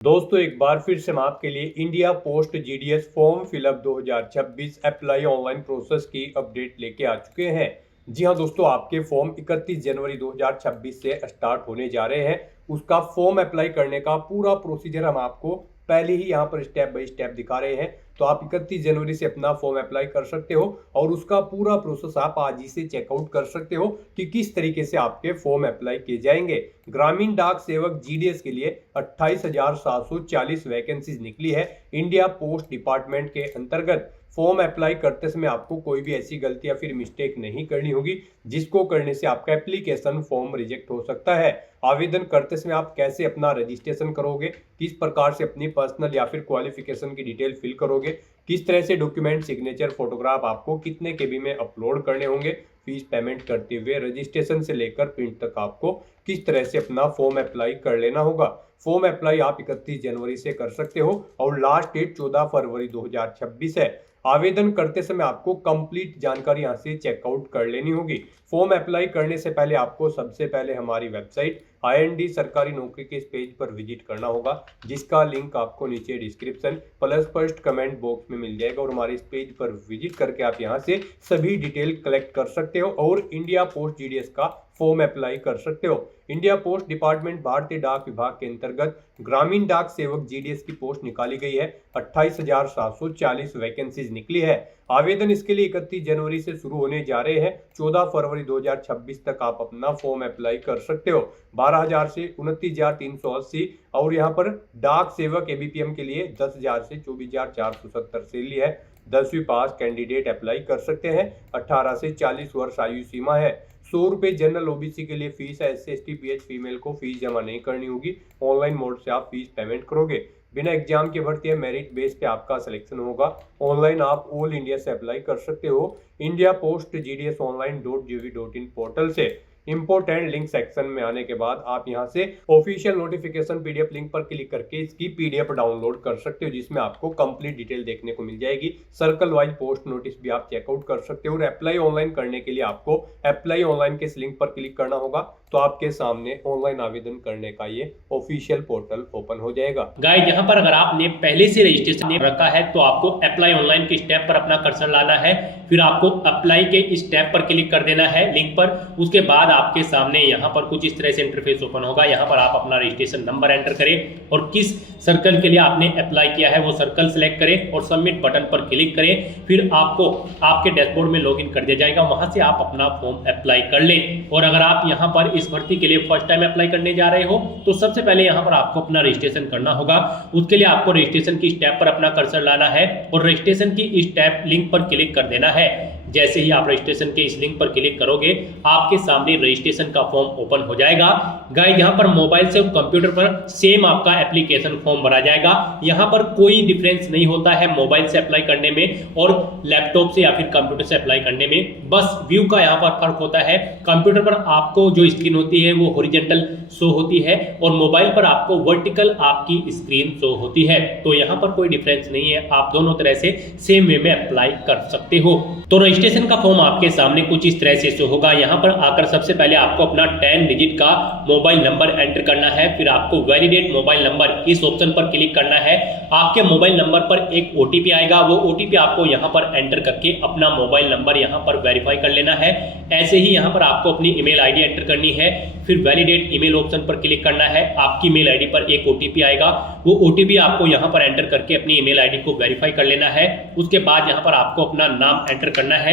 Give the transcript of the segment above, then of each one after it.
दोस्तों एक बार फिर से हम आपके लिए India post GDS form fill up 2026 apply online process की अपडेट लेके आ चुके हैं। जी हां दोस्तों, आपके फॉर्म 31 जनवरी 2026 से स्टार्ट होने जा रहे हैं। उसका फॉर्म अप्लाई करने का पूरा प्रोसीजर हम आपको पहले ही यहाँ पर स्टेप बाय स्टेप दिखा रहे हैं। तो आप 31 जनवरी से अपना फॉर्म अप्लाई कर सकते हो और उसका पूरा प्रोसेस आप आज ही से चेकआउट कर सकते हो कि किस तरीके से आपके फॉर्म अप्लाई किए जाएंगे। ग्रामीण डाक सेवक जीडीएस के लिए 28,740 वैकेंसीज निकली है। इंडिया पोस्ट डिपार्टमेंट के अंतर्गत फॉर्म अप्लाई करते समय आपको कोई भी ऐसी गलती या फिर मिस्टेक नहीं करनी होगी जिसको करने से आपका एप्लीकेशन फॉर्म रिजेक्ट हो सकता है। आवेदन करते समय आप कैसे अपना रजिस्ट्रेशन करोगे, किस प्रकार से अपनी पर्सनल या फिर क्वालिफिकेशन की डिटेल फिल करोगे, किस तरह से डॉक्यूमेंट, सिग्नेचर, फोटोग्राफ आपको कितने केबी में अपलोड करने होंगे, फीस पेमेंट करते हुए रजिस्ट्रेशन से लेकर प्रिंट तक आपको किस तरह से अपना फॉर्म अप्लाई कर लेना होगा। फॉर्म अप्लाई आप 31 जनवरी से कर सकते हो और लास्ट डेट 14 फरवरी 2026 है। आवेदन करते समय आपको कंप्लीट जानकारी यहाँ से चेकआउट कर लेनी होगी। फॉर्म अप्लाई करने से पहले आपको सबसे पहले हमारी वेबसाइट IND सरकारी नौकरी के इस पेज पर विजिट करना होगा, जिसका लिंक आपको नीचे description plus first comment box में मिल जाएगा। और हमारे इस पेज पर विजिट करके आप यहाँ से सभी डिटेल कलेक्ट कर सकते हो और इंडिया पोस्ट जीडीएस का फॉर्म अप्लाई कर सकते हो। इंडिया पोस्ट डिपार्टमेंट भारतीय डाक विभाग के अंतर्गत ग्रामीण डाक सेवक जीडीएस की पोस्ट निकाली गई है। 28,740 वैकेंसीज निकली है। आवेदन इसके लिए 31 जनवरी से शुरू होने जा रहे हैं। 14 फरवरी 2026 तक आप अपना फॉर्म अप्लाई कर सकते हो। 12,000 से 29,380 और यहाँ पर डाक सेवक ABPM के लिए 10,000 से 24,470 सैलरी है। 10वीं पास कैंडिडेट अप्लाई कर सकते हैं। 18 से 40 वर्ष आयु सीमा है। 100 रुपये जनरल OBC के लिए फीस है। SC ST PH फीमेल को फीस जमा नहीं करनी होगी। ऑनलाइन मोड से आप फीस पेमेंट करोगे। बिना एग्जाम के भर्ती है, मेरिट बेस पे आपका सिलेक्शन होगा। ऑनलाइन आप ऑल इंडिया से अप्लाई कर सकते हो India post GDS online.gov.in portal से। इंपोर्टेंट लिंक सेक्शन में आने के बाद आप यहां से ऑफिशियल नोटिफिकेशन PDF लिंक पर क्लिक करके इसकी PDF डाउनलोड कर सकते हो, जिसमें आपको कंप्लीट डिटेल देखने को मिल जाएगी। सर्कल वाइज पोस्ट नोटिस भी आप चेकआउट कर सकते हो। और अप्लाई ऑनलाइन करने के लिए आपको अप्लाई ऑनलाइन के इस लिंक पर क्लिक करना होगा, तो आपके सामने ऑनलाइन आवेदन करने का ये ऑफिशियल पोर्टल ओपन हो जाएगा। गाइस, यहाँ पर अगर आपने पहले से रजिस्ट्रेशन रखा है तो आपको अप्लाई ऑनलाइन के स्टेप पर अपना कर्सर लाना है। फिर आपको अप्लाई के स्टेप पर क्लिक कर देना है लिंक पर। उसके बाद आपके सामने यहाँ पर कुछ इस तरह से इंटरफेस ओपन होगा। यहाँ पर आप अपना रजिस्ट्रेशन नंबर एंटर करें और किस सर्कल के लिए आपने अप्लाई किया है वो सर्कल सेलेक्ट करें और सबमिट बटन पर क्लिक करें। फिर आपको आपके डैशबोर्ड में लॉगिन कर दिया जाएगा, वहां से आप अपना फॉर्म अप्लाई कर लें। और अगर आप यहाँ पर इस भर्ती के लिए फर्स्ट टाइम अप्लाई करने जा रहे हो तो सबसे पहले यहाँ पर आपको अपना रजिस्ट्रेशन करना होगा। उसके लिए आपको रजिस्ट्रेशन की स्टेप पर अपना कर्सर लाना है और रजिस्ट्रेशन की स्टेप लिंक पर क्लिक कर देना है। जैसे ही आप रजिस्ट्रेशन के इस लिंक पर क्लिक करोगे आपके सामने रजिस्ट्रेशन का फॉर्म ओपन हो जाएगा। गाइस, यहाँ पर मोबाइल से कंप्यूटर पर सेम आपका एप्लीकेशन फॉर्म भरा जाएगा। यहाँ पर कोई डिफरेंस नहीं होता है मोबाइल से अप्लाई करने में और लैपटॉप से या फिर कंप्यूटर से अप्लाई करने में। बस व्यू का यहाँ पर फर्क होता है। कंप्यूटर पर आपको जो स्क्रीन होती है वो हॉरिजॉन्टल शो होती है और मोबाइल पर आपको वर्टिकल आपकी स्क्रीन शो होती है। तो यहाँ पर कोई डिफरेंस नहीं है, आप दोनों तरह से सेम वे में अप्लाई कर सकते हो। तो रजिस्ट्रेशन का फॉर्म आपके सामने कुछ इस तरह से शो होगा। यहाँ पर आकर सबसे पहले आपको अपना 10 डिजिट का मोबाइल नंबर एंटर करना है। फिर आपको वैलिडेट मोबाइल नंबर इस ऑप्शन पर क्लिक करना है। आपके मोबाइल नंबर पर एक OTP आएगा, वो OTP आपको यहाँ पर एंटर करके अपना मोबाइल नंबर यहाँ पर वेरीफाई कर लेना है। ऐसे ही यहाँ पर आपको अपनी ईमेल ID एंटर करनी है। फिर वैलिडेट ईमेल ऑप्शन पर क्लिक करना है। आपकी ईमेल ID पर एक OTP आएगा, वो OTP आपको यहाँ पर एंटर करके अपनी ईमेल ID को वेरीफाई कर लेना है। उसके बाद यहाँ पर आपको अपना नाम एंटर करना है।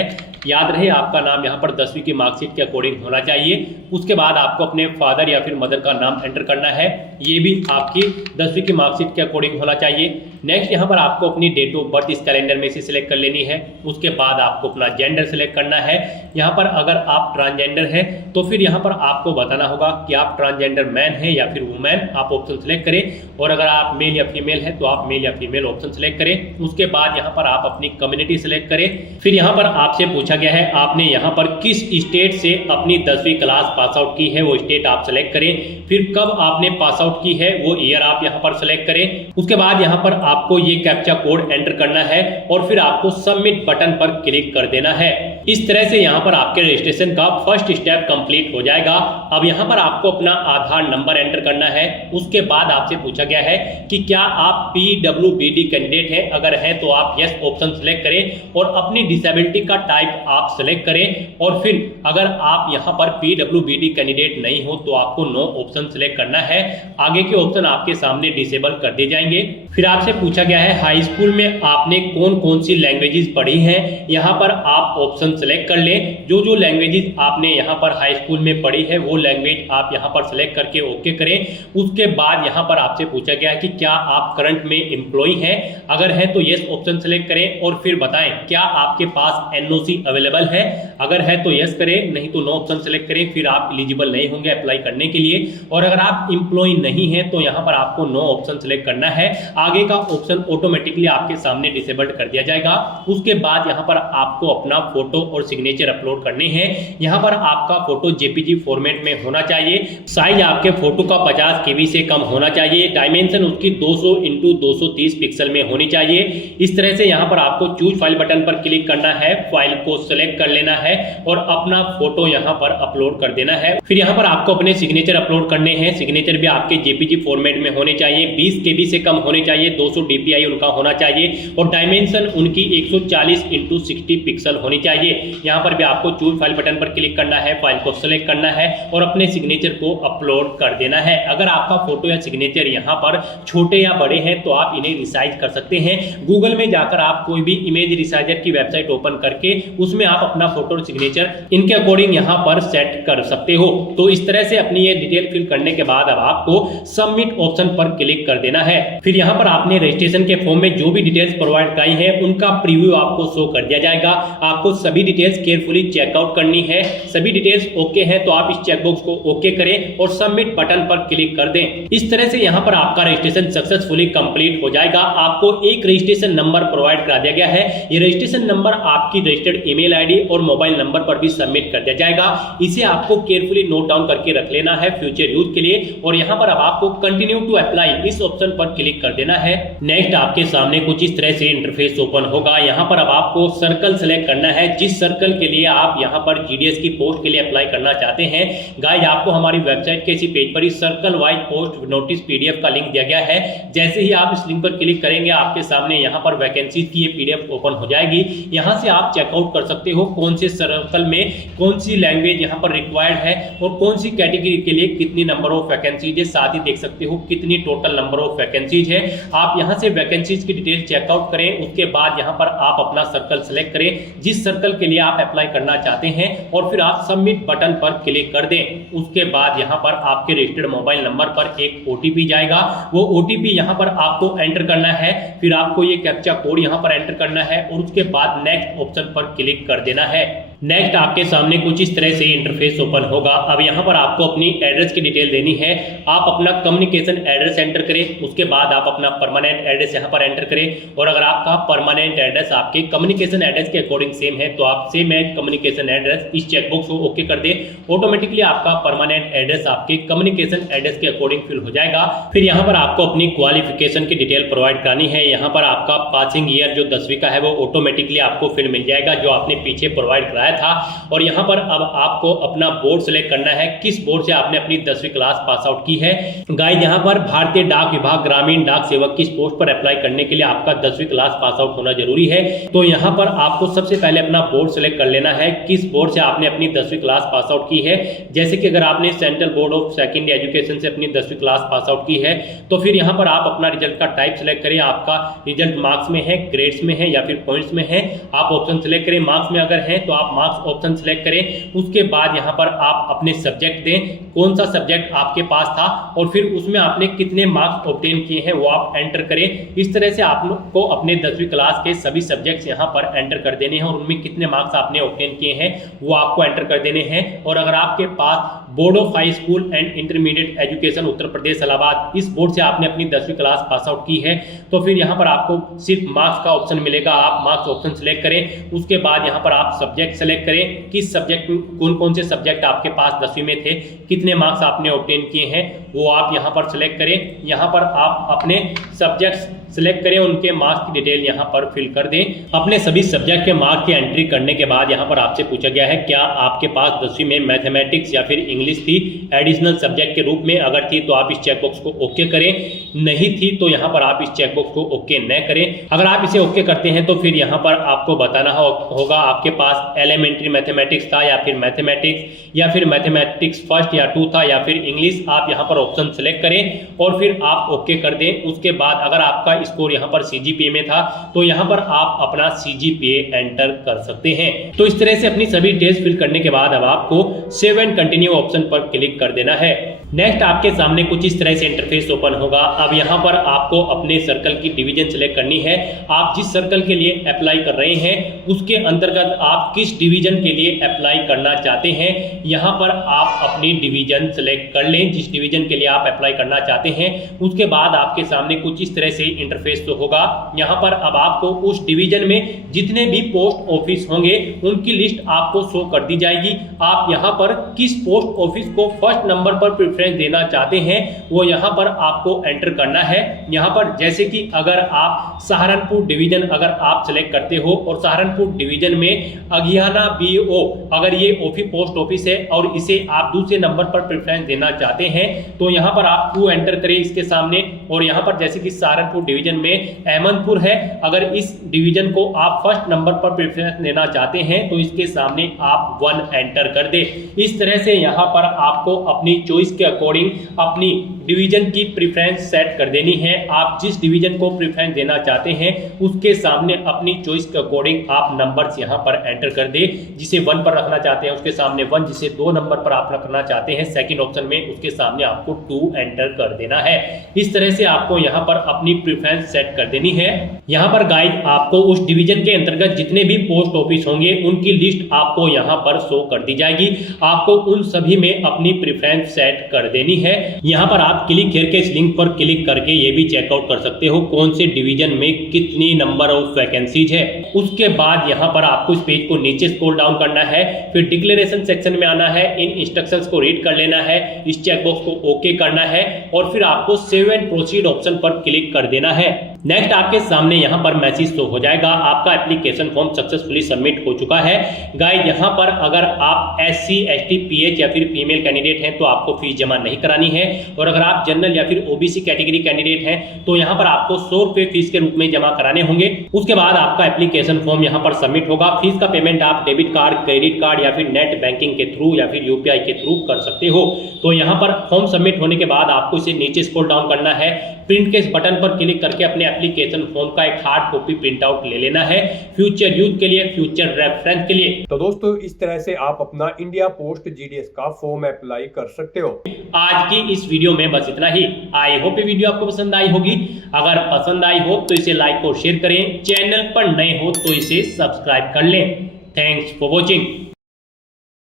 याद रहे आपका नाम यहाँ पर 10वीं की मार्कशीट के अकॉर्डिंग होना चाहिए। उसके बाद आपको अपने फादर या फिर मदर का नाम एंटर करना है, ये भी आपकी 10वीं की मार्कशीट के अकॉर्डिंग होना चाहिए। नेक्स्ट यहाँ पर आपको अपनी डेट ऑफ बर्थ इस कैलेंडर में से सिलेक्ट कर लेनी है। उसके बाद आपको अपना जेंडर सिलेक्ट करना है। यहाँ पर अगर आप ट्रांसजेंडर हैं तो फिर यहाँ पर आपको बताना होगा कि आप ट्रांसजेंडर मैन है या फिर वुमेन, आप ऑप्शन सिलेक्ट करें। और अगर आप मेल या फीमेल है तो आप मेल या फीमेल ऑप्शन सिलेक्ट करें। उसके बाद यहाँ पर आप अपनी कम्युनिटी सिलेक्ट करें। फिर यहाँ पर आपसे पूछा गया है आपने यहाँ पर किस स्टेट से अपनी 10वीं क्लास पास आउट की है, वो स्टेट आप सिलेक्ट करें। फिर कब आपने पास आउट की है वो ईयर आप यहाँ पर सिलेक्ट करें। उसके बाद यहाँ पर आपको ये कैप्चा कोड एंटर करना है और फिर आपको सबमिट बटन पर क्लिक कर देना है। इस तरह से यहाँ पर आपके रजिस्ट्रेशन का फर्स्ट स्टेप कंप्लीट हो जाएगा। अब यहाँ पर आपको अपना आधार नंबर एंटर करना है। उसके बाद आपसे पूछा गया है कि क्या आप PWBD कैंडिडेट हैं, अगर है तो आप यस ऑप्शन सेलेक्ट करें और अपनी डिसेबिलिटी का टाइप आप सेलेक्ट करें। और फिर अगर आप यहाँ पर PWBD कैंडिडेट नहीं हो तो आपको नो ऑप्शन सेलेक्ट करना है। आगे के ऑप्शन आपके सामने डिसेबल कर दिए जाएंगे। फिर आपसे पूछा गया है हाई स्कूल में आपने कौन कौन सी लैंग्वेजेस पढ़ी हैं, यहाँ पर आप ऑप्शन सेलेक्ट कर लें। जो जो लैंग्वेजेस आपने यहाँ पर हाई स्कूल में पढ़ी है वो लैंग्वेज आप यहाँ पर सेलेक्ट करके ओके करें। उसके बाद यहाँ पर आपसे पूछा गया है कि क्या आप करंट में एम्प्लॉय हैं, अगर है तो यस ऑप्शन सेलेक्ट करें और फिर बताएं क्या आपके पास NOC अवेलेबल है, अगर है तो यस करें, नहीं तो नो ऑप्शन सेलेक्ट करें, फिर आप एलिजिबल नहीं होंगे अप्लाई करने के लिए। और अगर आप एम्प्लॉय नहीं है तो यहाँ पर आपको नो ऑप्शन सेलेक्ट करना है। आगे का ऑप्शन ऑटोमेटिकली आपके सामने डिसेबल्ड कर दिया जाएगा। उसके बाद यहाँ पर आपको अपना फोटो और सिग्नेचर अपलोड करने हैं। यहाँ पर आपका फोटो JPG फॉर्मेट में होना चाहिए। साइज आपके फोटो का 50 KB से कम होना चाहिए। डायमेंशन उसकी 200 × 230 पिक्सल में होनी चाहिए। इस तरह से यहाँ पर आपको चूज फाइल बटन पर क्लिक करना है, फाइल को सेलेक्ट कर लेना है और अपना फोटो यहाँ पर अपलोड कर देना है। फिर यहाँ पर आपको अपने सिग्नेचर अपलोड करने हैं। सिग्नेचर भी आपके JPG फॉर्मेट में होने चाहिए, 20 KB से कम होने चाहिए, 200 DPI उनका होना चाहिए और डायमेंशन उनकी 140 × 60 पिक्सल होनी चाहिए। यहाँ पर भी आपको चूज फाइल बटन पर क्लिक करना है, फाइल को सेलेक्ट करना है और अपने सिग्नेचर को अपलोड कर देना है। अगर आपका फोटो या सिग्नेचर यहाँ पर छोटे या बड़े हैं तो आप इन्हें रिसाइज कर सकते हैं। गूगल में जाकर आप कोई भी इमेज रिसाइजर की वेबसाइट ओपन करके उसमें आप अपना फोटो और सिग्नेचर इनके अकॉर्डिंग यहाँ पर सेट कर सकते हो। तो इस तरह से अपनी ये डिटेल फिल करने के बाद अब आपको सबमिट ऑप्शन पर क्लिक कर देना है। फिर यहाँ पर आपने रजिस्ट्रेशन के फॉर्म में जो भी डिटेल्स प्रोवाइड कराई है उनका प्रीव्यू आपको शो कर दिया जाएगा। आपको सभी डिटेल्स केयरफुली चेकआउट करनी है। सभी डिटेल्स ओके है तो आप इस चेकबॉक्स को ओके करें और सबमिट बटन पर क्लिक कर दें। इस तरह से यहाँ पर आपका रजिस्ट्रेशन सक्सेसफुली कंप्लीट हो जाएगा। आपको एक रजिस्ट्रेशन नंबर प्रोवाइड करा दिया गया है। ये रजिस्ट्रेशन नंबर आपकी रजिस्टर्ड ईमेल आईडी और मोबाइल नंबर पर भी सबमिट कर दिया जाएगा। इसे आपको केयरफुली नोट डाउन करके रख लेना है फ्यूचर यूज के लिए। और यहाँ पर अब आपको कंटिन्यू टू अप्लाई इस ऑप्शन पर क्लिक कर देना है। नेक्स्ट आपके सामने कुछ इस तरह से इंटरफेस ओपन होगा। यहाँ पर अब आपको सर्कल सेलेक्ट करना है, जिस सर्कल के लिए आप यहाँ पर GDS की पोस्ट के लिए अप्लाई करना चाहते हैं। गाइस आपको हमारी वेबसाइट के इसी पेज पर इस circle wise post notice PDF का लिंक दिया गया है। जैसे ही आप इस लिंक पर क्लिक करेंगे आपके सामने यहाँ पर वैकेंसी की ये PDF ओपन हो जाएगी। यहाँ से आप चेकआउट कर सकते हो कौन से सर्कल में कौन सी लैंग्वेज यहाँ पर रिक्वायर्ड है और कौन सी कैटेगरी के लिए कितनी नंबर ऑफ वैकेंसीज है। साथ ही देख सकते हो कितनी टोटल नंबर ऑफ वैकेंसीज है। आप यहाँ से वैकेंसीज की डिटेल चेकआउट करें। उसके बाद यहाँ पर आप अपना सर्कल सेलेक्ट करें जिस सर्कल के लिए आप अप्लाई करना चाहते हैं और फिर आप सबमिट बटन पर क्लिक कर दें। उसके बाद यहाँ पर आपके रजिस्टर्ड मोबाइल नंबर पर एक OTP जाएगा। वो OTP यहाँ पर आपको एंटर करना है। फिर आपको ये कैप्चा कोड यहाँ पर एंटर करना है और उसके बाद नेक्स्ट ऑप्शन पर क्लिक कर देना है। नेक्स्ट आपके सामने कुछ इस तरह से इंटरफेस ओपन होगा। अब यहाँ पर आपको अपनी एड्रेस की डिटेल देनी है। आप अपना कम्युनिकेशन एड्रेस एंटर करें। उसके बाद आप अपना परमानेंट एड्रेस यहाँ पर एंटर करें और अगर आपका परमानेंट एड्रेस आपके कम्युनिकेशन एड्रेस के अकॉर्डिंग सेम है तो आप सेम एज कम्युनिकेशन एड्रेस इस चेकबॉक्स को ओके कर दें। ऑटोमेटिकली आपका परमानेंट एड्रेस आपके कम्युनिकेशन एड्रेस के अकॉर्डिंग फिल हो जाएगा। फिर यहाँ पर आपको अपनी क्वालिफिकेशन की डिटेल प्रोवाइड करानी है। यहाँ पर आपका पासिंग ईयर जो 10वीं का है वो ऑटोमेटिकली आपको फिल मिल जाएगा जो आपने पीछे प्रोवाइड कराया था। और यहाँ पर अब आपको अपना बोर्ड सेलेक्ट करना है, किस बोर्ड से आपने अपनी 10वीं क्लास पास आउट की है। गाइस यहाँ पर भारतीय डाक विभाग ग्रामीण डाक सेवक की पोस्ट पर अप्लाई करने के लिए आपका 10वीं क्लास पास आउट होना जरूरी है। तो यहाँ पर आपको सबसे पहले अपना बोर्ड सेलेक्ट कर लेना है, किस बोर्ड से आपने अपनी 10वीं क्लास पास आउट की है। जैसे कि अगर आपने central board of secondary education से अपनी 10वीं क्लास पास आउट की है तो फिर यहाँ पर आप अपना रिजल्ट का टाइप सेलेक्ट करें। आपका रिजल्ट मार्क्स में है, ग्रेड्स में है या फिर पॉइंट्स में है। आप ऑप्शन सेलेक्ट करें। मार्क्स में अगर है तो आप मार्क्स ऑप्शन सेलेक्ट करें। उसके बाद यहाँ पर आप अपने सब्जेक्ट दें, कौन सा सब्जेक्ट आपके पास था और फिर उसमें आपने कितने मार्क्स ऑब्टेन किए हैं वो आप एंटर करें। इस तरह से आपको अपने 10वीं क्लास के सभी सब्जेक्ट्स यहाँ पर एंटर कर देने हैं और उनमें कितने मार्क्स आपने ऑब्टेन किए हैं वो आपको एंटर कर देने हैं। और अगर आपके पास board of high school and intermediate education Uttar Pradesh Allahabad इस बोर्ड से आपने अपनी 10वीं क्लास पास आउट की है तो फिर यहाँ पर आपको सिर्फ मार्क्स का ऑप्शन मिलेगा। आप मार्क्स ऑप्शन सेलेक्ट करें। उसके बाद यहाँ पर आप सब्जेक्ट सेलेक्ट करें, किस सब्जेक्ट में कौन कौन से सब्जेक्ट आपके पास 10वीं में थे, कितने मार्क्स आपने ऑब्टेन किए हैं वो आप यहाँ पर सिलेक्ट करें। यहाँ पर आप अपने सब्जेक्ट्स सिलेक्ट करें, उनके मार्क्स की डिटेल यहाँ पर फिल कर दें। अपने सभी सब्जेक्ट के मार्क्स की एंट्री करने के बाद यहाँ पर आपसे पूछा गया है क्या आपके पास 10वीं में मैथमेटिक्स या फिर इंग्लिश थी एडिशनल सब्जेक्ट के रूप में। अगर थी तो आप इस चेकबॉक्स को ओके करें, नहीं थी तो यहाँ पर आप इस चेकबॉक्स को ओके न करें। अगर आप इसे ओके करते हैं तो फिर यहाँ पर आपको बताना होगा आपके पास एलिमेंट्री मैथमेटिक्स था या फिर मैथमेटिक्स या फिर मैथमेटिक्स फर्स्ट या 2 था या फिर इंग्लिश। आप यहाँ पर ऑप्शन सेलेक्ट करें और फिर आप ओके कर दें। उसके बाद अगर आपका स्कोर यहाँ पर सीजीपीए में था तो यहाँ पर आप अपना सीजीपीए एंटर कर सकते हैं। तो इस तरह से अपनी सभी डिटेल्स फिल करने के बाद अब आपको सेव एंड कंटिन्यू ऑप्शन पर क्लिक कर देना है। नेक्स्ट आपके सामने कुछ इस तरह से इंटरफेस ओपन होगा। अब यहाँ पर आपको अपने सर्कल की डिवीजन सेलेक्ट करनी है। आप जिस सर्कल के लिए अप्लाई कर रहे हैं उसके अंतर्गत आप किस डिवीजन के लिए अप्लाई करना चाहते हैं, यहाँ पर आप अपनी डिवीजन सेलेक्ट कर लें जिस डिवीजन के लिए आप अप्लाई करना चाहते हैं। उसके बाद आपके सामने कुछ इस तरह से इंटरफेस तो होगा। यहाँ पर अब आपको उस डिवीजन में जितने भी पोस्ट ऑफिस होंगे उनकी लिस्ट आपको शो कर दी जाएगी। आप यहाँ पर किस पोस्ट ऑफिस को फर्स्ट नंबर पर प्रेफरेंस देना चाहते हैं वो यहाँ पर आपको एंटर करना है। यहाँ पर जैसे कि अगर आप सहारनपुर डिवीजन अगर आप सेलेक्ट करते हो और सहारनपुर डिवीजन में अगियाना बीओ अगर ये पोस्ट ऑफिस है और इसे आप दूसरे नंबर पर प्रेफरेंस देना चाहते हैं तो यहाँ पर आप 2 एंटर करें इसके सामने। और यहाँ पर जैसे कि सहारनपुर डिवीजन में अहमदपुर है, अगर इस डिवीजन को आप फर्स्ट नंबर पर प्रेफरेंस देना चाहते हैं तो इसके सामने आप 1 एंटर कर दे। इस तरह से यहाँ पर आपको अपनी चॉइस के अकॉर्डिंग अपनी डिवीजन की प्रेफरेंस सेट कर देनी है। आप जिस डिवीजन को प्रेफरेंस देना चाहते हैं उसके सामने अपनी चॉइस के अकॉर्डिंग आप नंबर्स यहाँ पर एंटर कर दे। जिसे 1 पर रखना चाहते हैं उसके सामने 1, जिसे 2 नंबर पर आप रखना चाहते हैं सेकंड ऑप्शन में उसके सामने आपको 2 एंटर कर देना है। इस तरह से आपको यहाँ पर अपनी प्रेफरेंस सेट कर देनी है। यहाँ पर गाइड आपको उस डिवीजन के अंतर्गत जितने भी पोस्ट ऑफिस होंगे उनकी लिस्ट आपको यहाँ पर शो कर दी जाएगी। आपको उन सभी में अपनी प्रेफरेंस सेट कर देनी है। यहाँ पर आप क्लिक हियर के इस लिंक पर क्लिक करके ये भी चेकआउट कर सकते हो कौन से डिवीजन में कितनी नंबर ऑफ वैकेंसीज है। उसके बाद यहाँ पर आपको इस पेज को नीचे स्क्रॉल डाउन करना है, फिर डिक्लेरेशन सेक्शन में आना है, इन इंस्ट्रक्शंस को रीड कर लेना है, इस चेकबॉक्स को ओके करना है और फिर आपको सेव एंड प्रोसीड ऑप्शन पर क्लिक कर देना है। नेक्स्ट आपके सामने यहाँ पर मैसेज शो हो जाएगा आपका एप्लीकेशन फॉर्म सक्सेसफुली सबमिट हो चुका है। गाइस यहाँ पर अगर आप SC ST PH या फिर फीमेल कैंडिडेट हैं तो आपको फीस जमा नहीं करानी है और अगर आप जनरल या फिर OBC कैटेगरी कैंडिडेट हैं तो यहाँ पर आपको 100 रुपए फीस के रूप में जमा कराने होंगे। उसके बाद आपका एप्लीकेशन फॉर्म यहाँ पर सबमिट होगा। फीस का पेमेंट आप डेबिट कार्ड, क्रेडिट कार्ड या फिर नेट बैंकिंग के थ्रू या फिर UPI के थ्रू कर सकते हो। तो यहाँ पर फॉर्म सबमिट होने के बाद आपको इसे नीचे स्क्रॉल डाउन करना है, प्रिंट के इस बटन पर क्लिक करके अपने एप्लीकेशन फॉर्म का एक हार्ड कॉपी प्रिंट आउट ले लेना है फ्यूचर यूज के लिए, फ्यूचर रेफरेंस के लिए। तो दोस्तों इस तरह से आप अपना इंडिया पोस्ट GDS का फॉर्म अप्लाई कर सकते हो। आज की इस वीडियो में बस इतना ही। आई होप ये वीडियो आपको पसंद आई होगी। अगर पसंद आई हो तो इसे लाइक और शेयर करें, चैनल पर नए हो तो इसे सब्सक्राइब कर लें। Thanks for watching.